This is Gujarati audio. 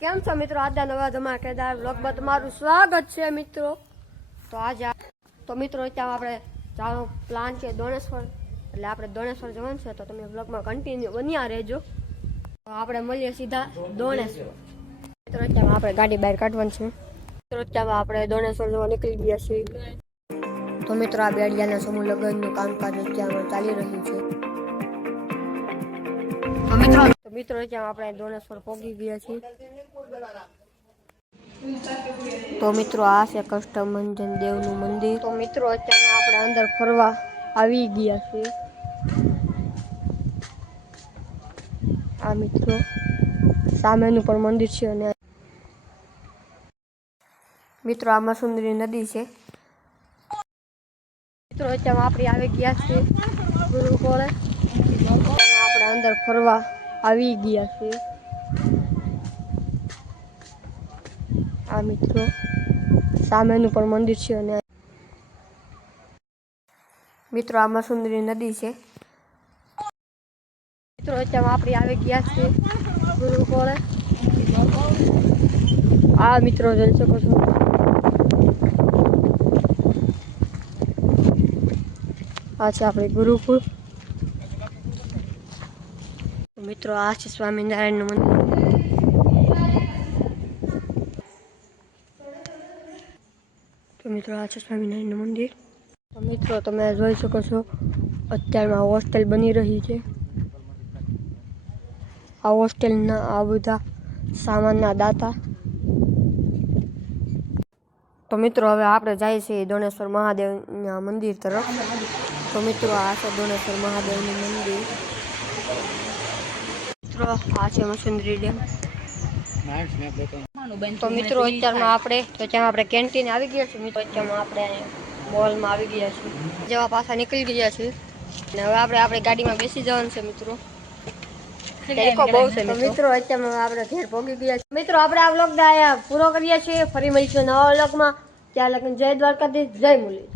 કેમ છો મિત્રો? આજના નવા ધમાકેદાર વ્લોગમાં તમારું સ્વાગત છે મિત્રો. તો મિત્રો અત્યારે આપણે જવાનો પ્લાન છે દોણેશ્વર, એટલે આપણે દોણેશ્વર જવાનું છે. તો તમે વ્લોગમાં કન્ટિન્યુ બન્યા રહેજો. તો આપણે મળીએ સીધા દોણેશ્વર. મિત્રો અત્યારે આપણે ગાડી બહાર કાઢવાની છે. મિત્રો અત્યારે આપણે દોણેશ્વર જવા નીકળી ગયા છીએ. તો મિત્રો આ બેડિયાના સમૂહ લગ્નનું કામકાજ અત્યારે ચાલી રહ્યું છે. તો મિત્રો અત્યારે આપણે દોણેશ્વર પહોંચી ગયા છીએ. તો મિત્રો આ છે કષ્ટભંજન દેવનું મંદિર. તો મિત્રો અત્યારે આપણે અંદર ફરવા આવી ગયા છીએ. આ મિત્રો સામેનું પણ મંદિર છે અને મિત્રો આમાં સુંદરી નદી છે. મિત્રો અત્યારે આપણે આવી ગયા છીએ ગુરુકુળે. આપણે અંદર ફરવા આવી ગયા છીએ. આ મિત્રો સામેનું પણ મંદિર છે અને મિત્રો આમાં સુંદરી નદી છે. મિત્રો અત્યારે આપણે આવી ગયા છીએ ગુરુકુળે. આ મિત્રો જોઈ શકો છો. આ છે આપણે ગુરુકુળ. મિત્રો આ છે સ્વામિનારાયણનું મંદિર. તો મિત્રો આ છે સ્વામિનારાયણનું મંદિર. તો મિત્રો તમે જોઈ શકો છો અત્યારમાં હોસ્ટેલ બની રહી છે. આ હોસ્ટેલના આ બધા સામાનના દાતા. તો મિત્રો હવે આપણે જઈએ છીએ દોણેશ્વર મહાદેવના મંદિર તરફ. તો મિત્રો આ છે દોણેશ્વર મહાદેવનું મંદિર. મિત્રો આ છે મસુંદરી ડેમ. તો મિત્રો અત્યારમાં આપણે કેન્ટીન આવી ગયા છીએ. મિત્રો અત્યારમાં આપણે મોલમાં આવી ગયા છીએ. જેવા પાછા નીકળી ગયા છીએ અને હવે આપણે ગાડીમાં બેસી જવાનું છે મિત્રો. મિત્રો અત્યારમાં આપણે ઘેર પહોંચી ગયા છીએ. મિત્રો આપણે આ વ્લોગ પૂરો કરીએ છીએ. ફરી મળીશું નવા વ્લોગમાં. ત્યાં લગન જય દ્વારકાધીશ, જય મુરલી.